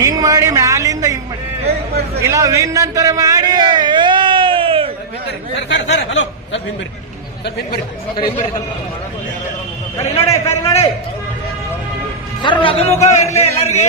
ಹಿಂಗ್ ಮಾಡಿ ಮ್ಯಾಲಿಂದ ಹಿಂಗ್ ಮಾಡಿ. ಇಲ್ಲ ವಿನ್ ಅಂತಾರೆ ಮಾಡಿ. Sir sir sir, hello. Sir bin ಬರ್ರಿ ಸರ್ ಬಿನ್ ಬರ್ರಿ ಸರ್, ಹಿಂಗ್ ಬರ್ರಿ ಸರ್, ನೋಡಿ ಸರ್ ನೋಡಿ. ಸರ್ ನಗುಮುಖ ಇರಲಿ ಎಲ್ಲರಿಗೆ.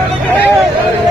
ತಡಿ ತಡಿ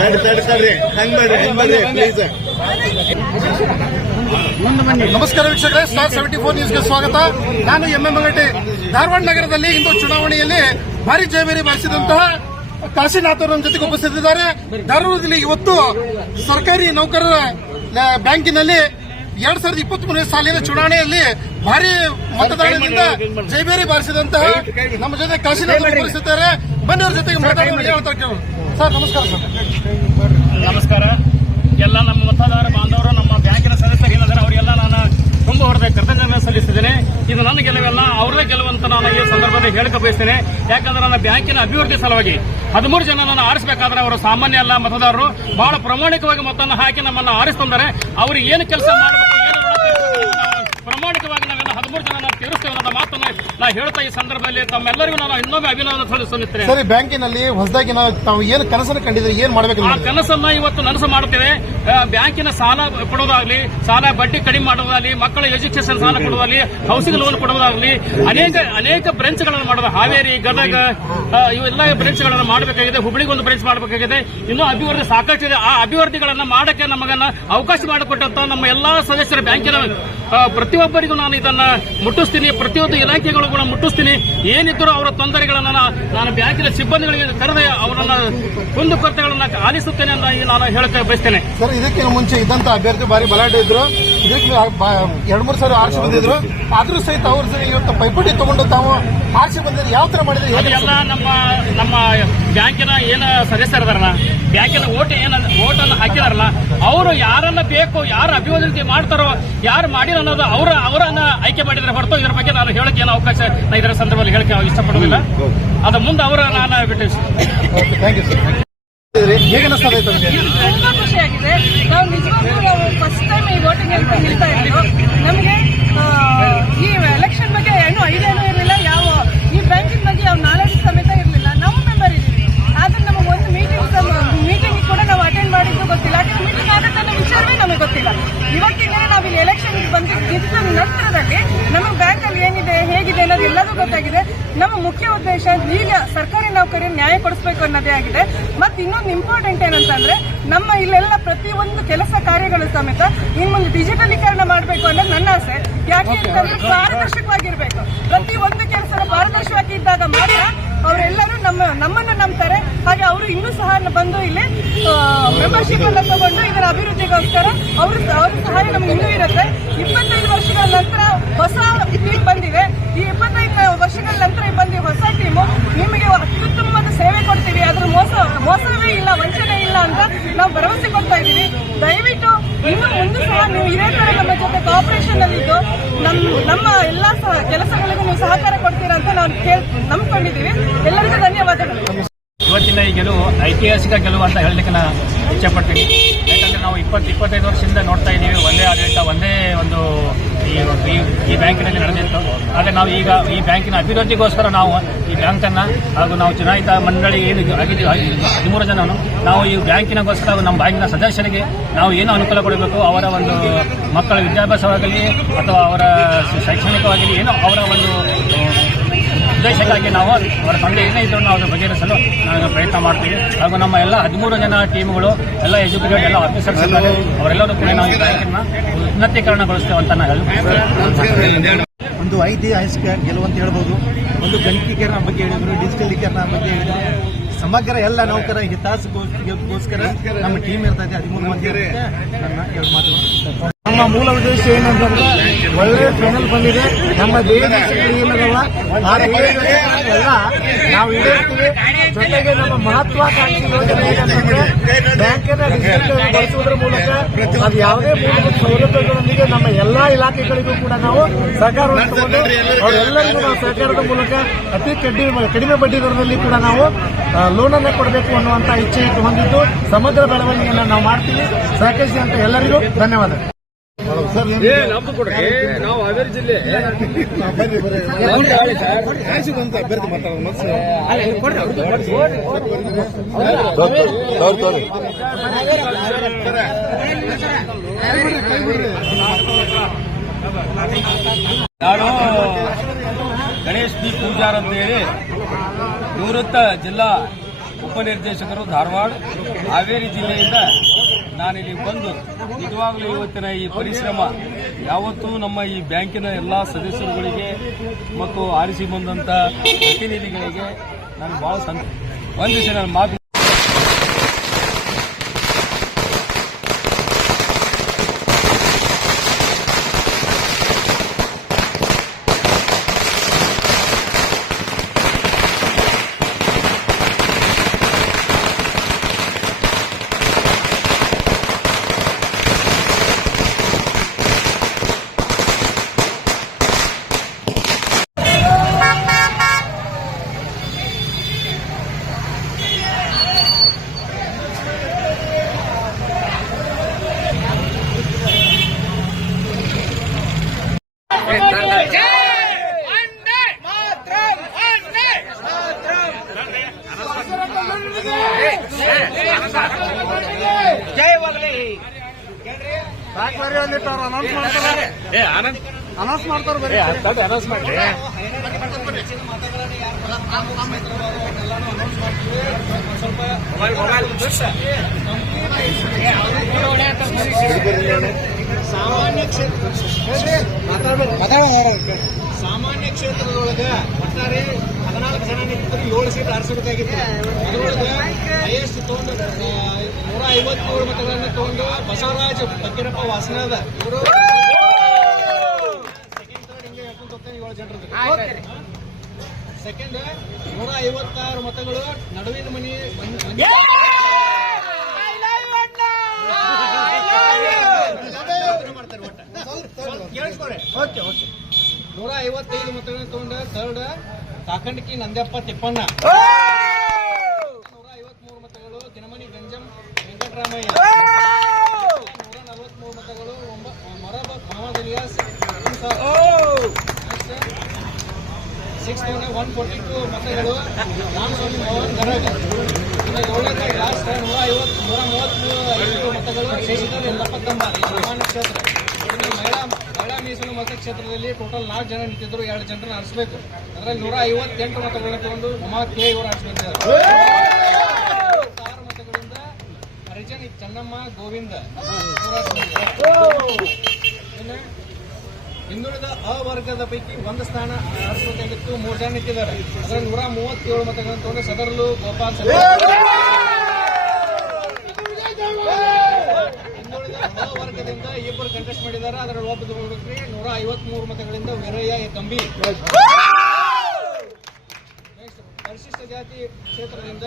ಹಂಗ್ ತಡ್ ತಡಿ ತಡಿ ತಡ್ರಿ. ಹಂಗ್ ಮಾಡ್ರಿ ಹಂಗ್ ಮಾಡ್ರಿ ಪ್ಲೀಸ್ ನಮಸ್ಕಾರ ವೀಕ್ಷಕರೇ ಸ್ಟಾರ್ ಸೆವೆಂಟಿ ಫೋರ್ ನ್ಯೂಸ್ಗೆ ಸ್ವಾಗತ. ನಾನು ಎಂ ಎಂ ಅಂಗಡಿ ಧಾರವಾಡ ನಗರದಲ್ಲಿ ಇಂದು ಚುನಾವಣೆಯಲ್ಲಿ ಭಾರಿ ಜಯಬೇರಿ ಬಾರಿಸಿದಂತಹ ಕಾಶಿನಾಥ್ ಅವರ ನಮ್ಮ ಜೊತೆಗೆ ಉಪಸ್ಥಿತಿದ್ದಾರೆ. ಧಾರವಾಡದಲ್ಲಿ ಇವತ್ತು ಸರ್ಕಾರಿ ನೌಕರರ ಬ್ಯಾಂಕಿನಲ್ಲಿ ಎರಡ್ ಸಾವಿರದ ಇಪ್ಪತ್ತ್ ಮೂರನೇ ಸಾಲಿನ ಚುನಾವಣೆಯಲ್ಲಿ ಭಾರಿ ಮತದಾನದಿಂದ ಜಯಬೇರಿ ಬಾರಿಸಿದಂತಹ ನಮ್ಮ ಜೊತೆ ಕಾಶಿನಾಥ್ ಬನ್ನಿ ಅವ್ರ ಜೊತೆಗೆ ಮಾತಾಡೋಣ. ಹೇಳ್ತಾರೆ ಕೇಳೋಣ ಸರ್, ನಮಸ್ಕಾರ ಸರ್. ನಮಸ್ಕಾರ. ಎಲ್ಲ ನಮ್ಮ ಮತದಾರ ಬಾಂಧವರು, ನಮ್ಮ ಬ್ಯಾಂಕಿನ ಸದಸ್ಯರು ಏನಿದ್ದಾರೆ ಅವರಿಗೆಲ್ಲ ನಾನು ತುಂಬ ಹೊಡೆದ ಕೃತಜ್ಞತೆ ಸಲ್ಲಿಸಿದ್ದೇನೆ ಇದು ನನ್ನ ಗೆಲುವೆಲ್ಲ ಅವರದೇ ಗೆಲುವಂತ ನಾನು ಈ ಸಂದರ್ಭದಲ್ಲಿ ಹೇಳಕ ಬಯಸ್ತೇನೆ. ಯಾಕಂದ್ರೆ ನನ್ನ ಬ್ಯಾಂಕಿನ ಅಭಿವೃದ್ಧಿ ಸಲುವಾಗಿ ಹದಿಮೂರು ಜನ ನಾನು ಆರಿಸಬೇಕಾದ್ರೆ ಅವರು ಸಾಮಾನ್ಯ ಅಲ್ಲ ಮತದಾರರು ಬಹಳ ಪ್ರಾಮಾಣಿಕವಾಗಿ ಮತವನ್ನು ಹಾಕಿ ನಮ್ಮನ್ನು ಆರಿಸ್ತಂದರೆ ಅವರು ಏನು ಕೆಲಸ ಮಾಡಬೇಕು, ಏನು ಪ್ರಾಮಾಣಿಕವಾಗಿ ಹದಿಮೂರು ಜನ ನಾವು ತೀರಿಸ್ತೇವೆ ಅನ್ನೋದ ಮಾತನ್ನು ನಾ ಹೇಳ್ತಾ ಈ ಸಂದರ್ಭದಲ್ಲಿ ತಮ್ಮೆಲ್ಲರಿಗೂ ನಾನು ಇನ್ನೊಮ್ಮೆ ಅಭಿನಂದನೆ ಸಲ್ಲಿಸುತ್ತೇನೆ ಸರಿ ಬ್ಯಾಂಕಿನಲ್ಲಿ ಹೊಸದಾಗಿ ನಾವು ತಾವು ಏನು ಕನಸನ್ನು ಕಂಡಿದ್ರೆ ಏನ್ ಮಾಡ್ಬೇಕು ಆ ಕನಸನ್ನ ಇವತ್ತು ನನಸು ಮಾಡುತ್ತೇವೆ ಬ್ಯಾಂಕಿನ ಸಾಲ ಕೊಡೋದಾಗ್ಲಿ, ಸಾಲ ಬಡ್ಡಿ ಕಡಿಮೆ ಮಾಡೋದಾಗ್ಲಿ, ಮಕ್ಕಳ ಎಜುಕೇಶನ್ ಸಾಲ ಕೊಡೋದಾಗ್ಲಿ ಹೌಸಿಂಗ್ ಲೋನ್ ಕೊಡೋದಾಗ್ಲಿ, ಅನೇಕ ಅನೇಕ ಬ್ರಾಂಚ್ಗಳನ್ನು ಮಾಡೋದು. ಹಾವೇರಿ, ಗದಗ ಇವೆಲ್ಲ ಬ್ರಾಂಚ್ಗಳನ್ನು ಮಾಡಬೇಕಾಗಿದೆ, ಹುಬ್ಳಿಗೆ ಒಂದು ಬ್ರಾಂಚ್ ಮಾಡಬೇಕಾಗಿದೆ. ಇನ್ನೂ ಅಭಿವೃದ್ಧಿ ಸಾಕಷ್ಟು ಇದೆ. ಆ ಅಭಿವೃದ್ಧಿಗಳನ್ನು ಮಾಡಕ್ಕೆ ನಮಗನ್ನ ಅವಕಾಶ ಮಾಡಿಕೊಟ್ಟಂತ ನಮ್ಮ ಎಲ್ಲಾ ಸದಸ್ಯರ ಬ್ಯಾಂಕಿನ ಪ್ರತಿಯೊಬ್ಬರಿಗೂ ನಾನು ಇದನ್ನ ಮುಟ್ಟಿಸ್ತೀನಿ. ಪ್ರತಿಯೊಂದು ಇಲಾಖೆಗಳು ಕೂಡ ಮುಟ್ಟಿಸ್ತೀನಿ. ಏನಿದ್ರು ಅವರ ತೊಂದರೆಗಳನ್ನ ನಾನು ಬ್ಯಾಂಕಿನ ಸಿಬ್ಬಂದಿಗಳಿಗೆ ಕರೆದೇ ಅವರನ್ನ ಕುಂದು ಕೊರತೆಗಳನ್ನ ಆಲಿಸುತ್ತೇನೆ ಅಂತ ನಾನು ಹೇಳಕ್ಕೆ ಬಯಸ್ತೇನೆ. ಸರ್ ಇದಕ್ಕೆ ಮುಂಚೆ ಇದ್ದಂತ ಅಭ್ಯರ್ಥಿ ಬಾರಿ ಬಲಾಢ್ಯ ಇದ್ರು. ಇದಕ್ಕೆ ಎರಡ್ ಮೂರು ಸಾವಿರ ಆರ್ಸಿ ಬಂದಿದ್ರು. ಆದ್ರೂ ಸಹಿತ ಅವ್ರ ಸರಿ ಇವತ್ತು ಪೈಪೋಟಿ ತಗೊಂಡು ತಾವು ಆರ್ಸಿ ಬಂದಿದ್ರು. ಯಾವ ತರ ಮಾಡಿದ್ರೆ ಅದೆಲ್ಲ ನಮ್ಮ ನಮ್ಮ ಬ್ಯಾಂಕಿನ ಏನ ಸದಸ್ಯರದಾರಲ್ಲ ಬ್ಯಾಂಕಿನ ಓಟ್ ಏನ ಓಟ್ ಅನ್ನು ಹಾಕಿದಾರಲ್ಲ ಅವರು ಯಾರನ್ನ ಬೇಕು ಯಾರು ಅಭಿವೃದ್ಧಿ ಮಾಡ್ತಾರೋ ಯಾರು ಮಾಡಿರೋ ಅನ್ನೋದು ಅವರ ಅವರನ್ನ ಆಯ್ಕೆ ಮಾಡಿದ್ರೆ ಹೊರತು ಇದ್ರ ಬಗ್ಗೆ ನಾನು ಹೇಳಕ್ಕೆ ಏನು ಅವಕಾಶ ಇದರ ಸಂದರ್ಭದಲ್ಲಿ ಹೇಳಕ್ಕೆ ಇಷ್ಟಪಡೋದಿಲ್ಲ ಅದ ಮುಂದೆ ಅವರ ನಾನು ಬಿಟ್ಟು ಥ್ಯಾಂಕ್ ಯು ಸರ್ ತುಂಬಾ ಖುಷಿಯಾಗಿದೆ. ನಾವು ನಿಜವಾಗ್ಲೂ ನಾವು ಫಸ್ಟ್ ಟೈಮ್ ಈ ವೋಟಿಂಗ್ ಅಂತ ನಿಲ್ತಾ ಇದ್ರು ನಮಗೆ ಈ ಎಲೆಕ್ಷನ್ ಬಗ್ಗೆ ಏನು ಐಡಿಯಾನೂ ಇರಲಿಲ್ಲ ಯಾವ ಈ ಬ್ಯಾಂಕಿನ ಬಗ್ಗೆ ಯಾವ ನಾಲೆಜ್ ಸಮೇತ ಇರಲಿಲ್ಲ ನಾವು ಮೆಂಬರ್ ಇದ್ದೀವಿ ಆದ್ರೆ ನಮಗೆ ಒಂದು ಮೀಟಿಂಗ್ ಮೀಟಿಂಗ್ ಕೂಡ ನಾವು ಅಟೆಂಡ್ ಮಾಡಿದ್ದು ಗೊತ್ತಿಲ್ಲ ಯಾಕಂದ್ರೆ ಮೀಟಿಂಗ್ ಆಗುತ್ತೆ ಅನ್ನೋ ವಿಚಾರವೇ ನಮಗೆ ಗೊತ್ತಿಲ್ಲ ಇವತ್ತಿನ ನಾವು ಇಲ್ಲಿ ಎಲೆಕ್ಷನ್ ಬಂದು ಗೆದ್ದ ನಂತರದಲ್ಲಿ ನಮಗೆ ಬ್ಯಾಂಕಲ್ಲಿ ಏನಿದೆ ಹೇಗಿದೆ ಅನ್ನೋದು ಎಲ್ಲದೂ ಗೊತ್ತಾಗಿದೆ ನಮ್ಮ ಮುಖ್ಯ ಉದ್ದೇಶ ಈಗ ಸರ್ಕಾರಿ ನೌಕರಿ ನ್ಯಾಯ ಕೊಡಿಸ್ಬೇಕು ಅನ್ನೋದೇ ಆಗಿದೆ. ಮತ್ತೆ ಇನ್ನೊಂದು ಇಂಪಾರ್ಟೆಂಟ್ ಏನಂತಂದ್ರೆ ನಮ್ಮ ಇಲ್ಲೆಲ್ಲ ಪ್ರತಿಯೊಂದು ಕೆಲಸ ಕಾರ್ಯಗಳು ಸಮೇತ ಇನ್ ಮುಂದೆ ಡಿಜಿಟಲೀಕರಣ ಮಾಡಬೇಕು ಅನ್ನೋದು ನನ್ನ ಆಸೆ. ಯಾಕೆ ಅಂತಂದ್ರೆ ಪಾರದರ್ಶಕವಾಗಿರ್ಬೇಕು. ಪ್ರತಿಯೊಂದು ಕೆಲಸ ಪಾರದರ್ಶಕವಾಗಿ ಇದ್ದಾಗ ಮಾತ್ರ ಅವರೆಲ್ಲರೂ ನಮ್ಮ ನಮ್ಮನ್ನು ನಂಬ್ತಾರೆ. ಹಾಗೆ ಅವರು ಇನ್ನೂ ಸಹ ಬಂದು ಇಲ್ಲಿ ಮೆಂಬರ್ಶಿಪ್ ಅನ್ನ ತಗೊಂಡು ಇದರ ಅಭಿವೃದ್ಧಿಗೋಸ್ಕರ ಅವರು ಅವ್ರ ಸಹಾಯ ನಮ್ಗೆ ಇನ್ನೂ ಇರುತ್ತೆ. ಇಪ್ಪತ್ತೈದು ವರ್ಷಗಳ ನಂತರ ಹೊಸ ಈ ಇಪ್ಪತ್ತೈದು ವರ್ಷಗಳ ನಂತರ ಬಂದು ಹೊಸ ಟೀಮು ನಿಮಗೆ ಅತ್ಯುತ್ತಮವಾದ ಸೇವೆ ಕೊಡ್ತೀವಿ. ಅದ್ರ ಮೋಸ, ಮೋಸವೇ ಇಲ್ಲ, ವಂಚನೆ ಇಲ್ಲ ಅಂತ ನಾವು ಭರವಸೆ ಕೊಡ್ತಾ ಇದ್ದೀವಿ. ದಯವಿಟ್ಟು ಇನ್ನು ಮುಂದೆ ಸಹ ನೀವು ಇದೇ ಥರ ನಮ್ಮ ಜೊತೆ ಕಾಪರೇಷನ್ ಅಲ್ಲಿದ್ದು ನಮ್ಮ ನಮ್ಮ ಎಲ್ಲ ಕೆಲಸಗಳಿಗೂ ನೀವು ಸಹಕಾರ ಕೊಡ್ತೀರಾ ಅಂತ ನಾವು ಕೇಳ್, ನಂಬ್ಕೊಂಡಿದ್ದೀವಿ. ಎಲ್ಲರಿಗೂ ಧನ್ಯವಾದಗಳು. ಇವತ್ತಿನ ಈ ಗೆಲುವು ಐತಿಹಾಸಿಕ ಗೆಲುವು ಅಂತ ಹೇಳಲಿಕ್ಕೆ ನಾನು ಇಚ್ಛೆಪಡ್ತೀನಿ. ಯಾಕಂದ್ರೆ ನಾವು ಇಪ್ಪತ್ತು, ಇಪ್ಪತ್ತೈದು ವರ್ಷದಿಂದ ನೋಡ್ತಾ ಇದ್ದೀವಿ, ಒಂದೇ ಆಡಳಿತ, ಒಂದೇ ಒಂದು ಈ, ಈ- ಬ್ಯಾಂಕಿನಲ್ಲಿ ನಡೆದಿತ್ತು. ಆದರೆ ನಾವು ಈಗ ಈ ಬ್ಯಾಂಕಿನ ಅಭಿವೃದ್ಧಿಗೋಸ್ಕರ ನಾವು ಈ ಬ್ಯಾಂಕನ್ನು ಹಾಗೂ ನಾವು ಚುನಾಯಿತ ಮಂಡಳಿ ಏನು ಆಗಿದ್ದೀವಿ ಹದಿಮೂರು ಜನನು, ನಾವು ಈ ಬ್ಯಾಂಕಿನಗೋಸ್ಕರ ನಮ್ಮ ಬ್ಯಾಂಕಿನ ಸದಸ್ಯರಿಗೆ ನಾವು ಏನು ಅನುಕೂಲ ಕೊಡಬೇಕು, ಅವರ ಒಂದು ಮಕ್ಕಳ ವಿದ್ಯಾಭ್ಯಾಸವಾಗಲಿ ಅಥವಾ ಅವರ ಶೈಕ್ಷಣಿಕವಾಗಲಿ, ಏನು ಅವರ ಒಂದು ಉದ್ದೇಶಕ್ಕಾಗಿ ನಾವು ಅವರ ತಂದೆ ಏನೇ ಇದ್ದರೂ ನಾವು ಅದನ್ನು ಬಗೆಹರಿಸಲು ನಾವು ಪ್ರಯತ್ನ ಮಾಡ್ತೀವಿ. ಹಾಗೂ ನಮ್ಮ ಎಲ್ಲ ಹದಿಮೂರು ಜನ ಟೀಮ್ಗಳು ಎಲ್ಲ ಎಜುಕೇಟೆಡ್ ಎಲ್ಲ ಆಫೀಸರ್ಸ್ ಇದ್ದಾರೆ. ಅವರೆಲ್ಲರೂ ಕೂಡ ನಾವು ಈ ಬ್ಯಾಂಕನ್ನ ಉನ್ನತೀಕರಣಗೊಳಿಸ್ತೇವೆ ಅಂತ ನಾನು ಹೇಳಿ ಒಂದು ಐತಿಹಾಸಿಕ ಗೆಲುವು ಅಂತ ಹೇಳ್ಬೋದು. ಒಂದು ಗಣಕೀಕರಣ ಬಗ್ಗೆ ಹೇಳಿದ್ರು ಡಿಜಿಟಲೀಕರಣ ಬಗ್ಗೆ ಹೇಳಿದ್ರು. ಸಮಗ್ರ ಎಲ್ಲ ನೌಕರ ಹಿತಾಸಕ್ಕೋಸ್ಕರ ನಮ್ಮ ಟೀಮ್ ಇರ್ತದೆ. ಹದಿಮೂರು ಮಂದಿ ನನ್ನ ಎರಡು ಮಾತು ನಮ್ಮ ಮೂಲ ಉದ್ದೇಶ ಏನಂತಂದ್ರೆ ಒಳ್ಳೆ ಫೈನಲ್ ಬಂದಿದೆ. ನಮ್ಮ ದೇಹದ ಏನದವ ಆ ಎಲ್ಲ ನಾವು ಈಡೇರ್ತೀವಿ ಜೊತೆಗೆ ನಮ್ಮ ಮಹತ್ವಾಕಾಂಕ್ಷಿ ಯೋಜನೆ ಏನಂತಂದ್ರೆ ಬ್ಯಾಂಕಿನ ಡಿಜಿಟಲ್ಗೊಳಿಸುವುದರ ಮೂಲಕ ಅದು ಯಾವುದೇ ಮೂಲಭೂತ ಸೌಲಭ್ಯಗಳೊಂದಿಗೆ ನಮ್ಮ ಎಲ್ಲಾ ಇಲಾಖೆಗಳಿಗೂ ಕೂಡ ನಾವು ಸಹಕಾರ ಅವರೆಲ್ಲರಿಗೂ ನಾವು ಸಹಕಾರದ ಮೂಲಕ ಅತಿ ಕಡಿಮೆ ಕಡಿಮೆ ಬಡ್ಡಿ ದರದಲ್ಲಿ ಕೂಡ ನಾವು ಲೋನ್ ಕೊಡಬೇಕು ಅನ್ನುವಂತ ಇಚ್ಛೆ ಹೊಂದಿದ್ದು ಸಮಗ್ರ ಬೆಳವಣಿಗೆಯನ್ನು ನಾವು ಮಾಡ್ತೀವಿ. ಸಹಕರಿಸಿದಂತ ಎಲ್ಲರಿಗೂ ಧನ್ಯವಾದ ನಾವು ಹಾವೇರಿ ಜಿಲ್ಲೆ. ನಾನು ಗಣೇಶ್ ಬಿ ಪೂಜಾರ್ ಅಂತ ಹೇಳಿ ನಿವೃತ್ತ ಜಿಲ್ಲಾ ಉಪನಿರ್ದೇಶಕರು ಧಾರವಾಡ, ಹಾವೇರಿ ಜಿಲ್ಲೆಯಿಂದ ನಾನಿಲ್ಲಿ ಬಂದು ನಿಜವಾಗ್ಲೂ ಇವತ್ತಿನ ಈ ಪರಿಶ್ರಮ, ಯಾವತ್ತೂ ನಮ್ಮ ಈ ಬ್ಯಾಂಕಿನ ಎಲ್ಲ ಸದಸ್ಯರುಗಳಿಗೆ ಮತ್ತು ಆರಿಸಿ ಬಂದಂತ ಪ್ರತಿನಿಧಿಗಳಿಗೆ ನಾನು ಬಹಳ ಸಂತ ಒಂದು ದಿವಸ ಮಾತು ಅನೌನ್ಸ್ ಮಾಡ್ತಾರೆ ಬರೀ ಅನೌನ್ಸ್ ಮಾಡಿ ಸಾಮಾನ್ಯ ಕ್ಷೇತ್ರ ಸಾಮಾನ್ಯ ಕ್ಷೇತ್ರದೊಳಗ ಒಟ್ಟಾರೆ ಹದಿನಾಲ್ಕು ಜನ ನಿಂತರು ಏಳು ಸೀಟ್ ಆರಿಸಬೇಕಾಗಿತ್ತು ಅದರೊಳಗೆ ಹೈಯೆಸ್ಟ್ ತಗೊಂಡು ನೂರ ಐವತ್ತೇಳು ಮತಗಳನ್ನ ತಗೊಂಡು ಬಸವರಾಜ್ ಬಕ್ಕೀರಪ್ಪ ವಾಸನದ ಇವರು ಸೆಕೆಂಡ್ ಹಿಂಗೆ ಹೋಗ್ತಾನೆ ಏಳು ಜನರದ್ದು ಸೆಕೆಂಡ್ ನೂರ ಐವತ್ತಾರು ಮತಗಳು ನಡುವಿನ ಮನಿ ಮಾಡ್ತಾರೆ ಒಟ್ಟ ಓಕೆ ಓಕೆ ನೂರ ಐವತ್ತೈದು ಮತಗಳನ್ನ ತಗೊಂಡ ಥರ್ಡ್ ಕಾಕಂಡಕಿ ನಂದ್ಯಪ್ಪ ತಿಪ್ಪಣ್ಣ. ನೂರ ಐವತ್ಮೂರು ಮತಗಳು ದಿನಮಣಿ ಗಂಜಂ ವೆಂಕಟರಾಮಯ್ಯ. ನೂರ ನಲವತ್ಮೂರು ಮತಗಳು Moraba Mohammed Ilyas six one forty two ಮತಗಳು ರಾಮಸ್ವಾಮಿ ಮೋಹನ್ ಗರಗ್. ಏಳನೇ ಲಾಸ್ಟ್ ನೂರ ಐವತ್ತು ನೂರ ಮೂವತ್ತು ಐದು ಮತಗಳು ಶಶಿಧರ್ ಎಲ್ಲಪ್ಪ ಈ ಸಾಮಾನ್ಯ ಕ್ಷೇತ್ರ. ಮೀಸಲು ಮತಕ್ಷೇತ್ರದಲ್ಲಿ ಟೋಟಲ್ ನಾಲ್ಕು ಜನ ನಿಂತಿದ್ರು, ಎರಡು ಜನರನ್ನ ಆರಿಸಬೇಕು. ಅದರಲ್ಲಿ ನೂರ ಐವತ್ತೆಂಟು ಮತಗಳನ್ನ ತಗೊಂಡು ಉಮಾ ಕೆ ಇವರು ಆರಿಸಬೇಕು. ಆರು ಮತಗಳಿಂದ ಹರಿಜನ್ ಚನ್ನಮ್ಮ, ಗೋವಿಂದ ಹಿಂದುಳಿದ ಅವರ್ಗದ ಪೈಕಿ ಒಂದು ಸ್ಥಾನ ಹರಿಸಬೇಕಾಗಿತ್ತು ಮೂರು ಜನ ನಿಂತಿದ್ದಾರೆ. ಅದರಲ್ಲಿ ನೂರ ಮೂವತ್ತೇಳು ಮತಗಳನ್ನು ತಗೊಂಡು ಸದರ್ಲು ಗೋಪಾಲ್ ವರ್ಗದಿಂದ ಇಬ್ಬರು ಕಂಟೆಸ್ಟ್ ಮಾಡಿದ್ದಾರೆ. ಅದರಲ್ಲಿ ಒಬ್ಬ ಹುಡುಗರಿಗೆ ನೂರ ಐವತ್ಮೂರು ಮತಗಳಿಂದ ವೀರಯ್ಯ ತಂಬಿ ಪರಿಶಿಷ್ಟ ಜಾತಿ ಕ್ಷೇತ್ರದಿಂದ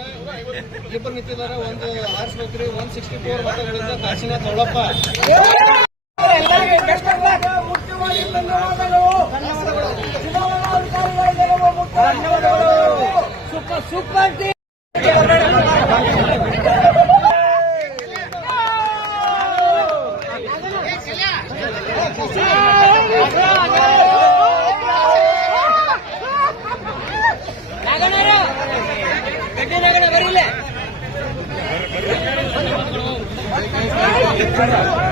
ಇಬ್ಬರು ನಿಂತಿದ್ದಾರೆ. ಒಂದು ಆರ್ಸ್ ಬೇಕ್ರಿ ಒನ್ ಸಿಕ್ಸ್ಟಿ ಫೋರ್ ಮತಗಳಿಂದ ಕಾಶಿನಾಥ್ ಹೊಳಪ್ಪ ಸೂಪರ್ ಸೂಪರ್ 别拍到